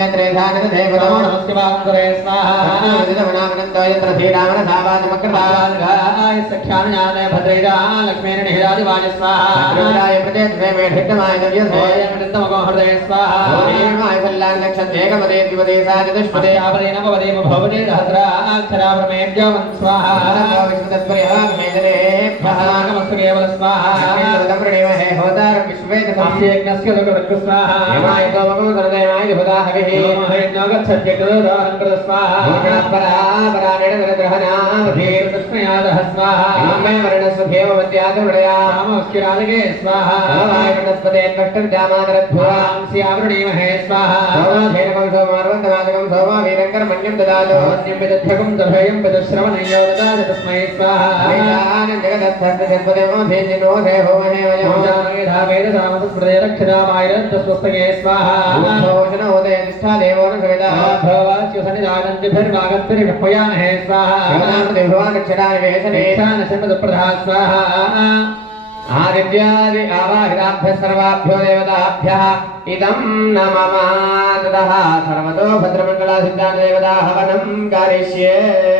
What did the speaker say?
नमस्ते स्वाहा भद्रेदा लक्ष्मी निरादिवाज स्वाहा हृदय आदित्यादि आवाहिताभ्यः सर्वाभ्यो देवताभ्यः इदं नमः ततः सर्वतो भद्रमङ्गला सिद्धान् देवता हवनं करिष्ये।